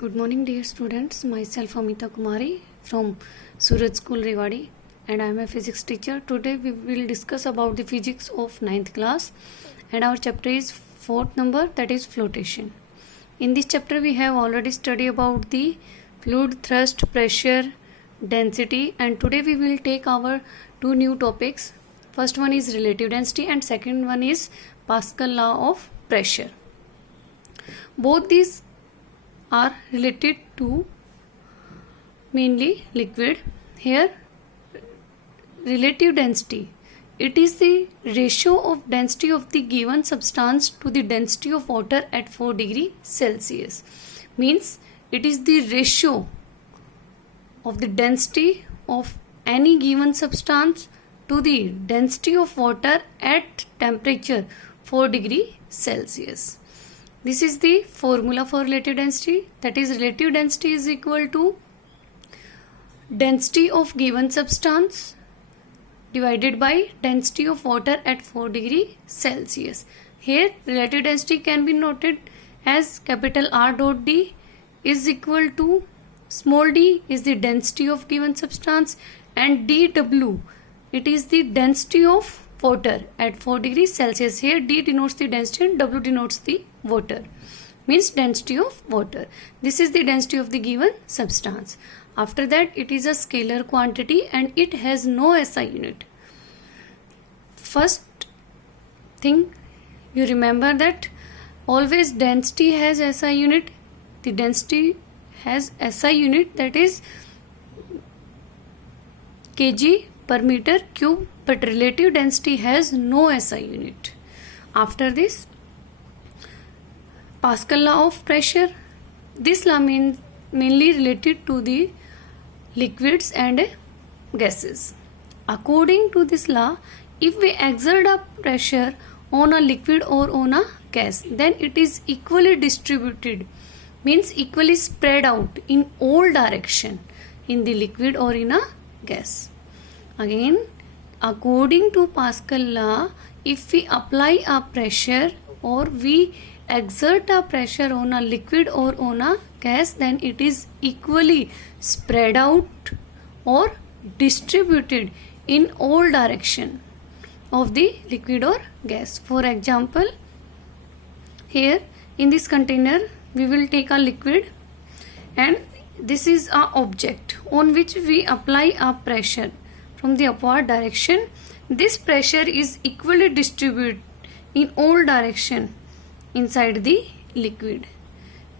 Good morning, dear students. Myself Amita Kumari from Suraj School Rewadi, and I am a physics teacher. Today we will discuss about the physics of 9th class, and our chapter is 4th number, that is flotation. In this chapter we have already studied about the fluid thrust, pressure, density, and today we will take our two new topics. First one is relative density and second one is Pascal law of pressure. Both these are related to mainly liquid. Here relative density, it is the ratio of density of the given substance to the density of water at 4 degree Celsius. Means it is the ratio of the density of any given substance to the density of water at temperature 4 degree Celsius. This is the formula for relative density, that is relative density is equal to density of given substance divided by density of water at 4 degree Celsius. Here relative density can be noted as capital R dot D is equal to small d is the density of given substance and dW, it is the density of water at 4 degrees Celsius. Here D denotes the density and W denotes the water, means density of water. This is the density of the given substance. After that it is a scalar quantity and it has no SI unit. First thing you remember that always density has SI unit. The density has SI unit, that is kg per meter cube, but relative density has no SI unit. After this, Pascal law of pressure. This law mainly related to the liquids and gases. According to this law, if we exert a pressure on a liquid or on a gas, then it is equally distributed, means equally spread out in all direction in the liquid or in a gas. Again, according to Pascal law, if we apply a pressure or we exert a pressure on a liquid or on a gas, then it is equally spread out or distributed in all direction of the liquid or gas. For example, here in this container we will take a liquid and this is a object on which we apply a pressure from the upward direction. This pressure is equally distributed in all direction inside the liquid.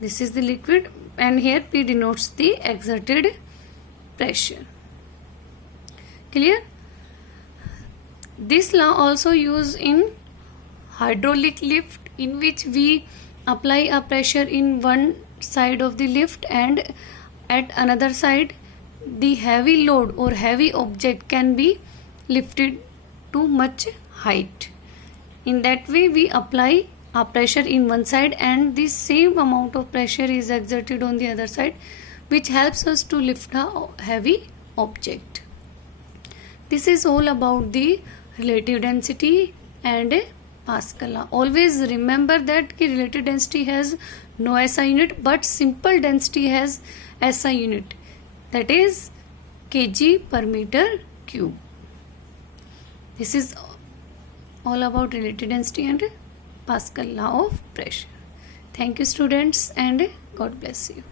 This is the liquid and here P denotes the exerted pressure. Clear? This law also used in hydraulic lift, in which we apply a pressure in one side of the lift and at another side the heavy load or heavy object can be lifted to much height. In that way we apply a pressure in one side and the same amount of pressure is exerted on the other side, which helps us to lift a heavy object. This is all about the relative density and Pascal law. Always remember that relative density has no SI unit, but simple density has SI unit, that is kg per meter cube. This is all about relative density and Pascal law of pressure. Thank you students and God bless you.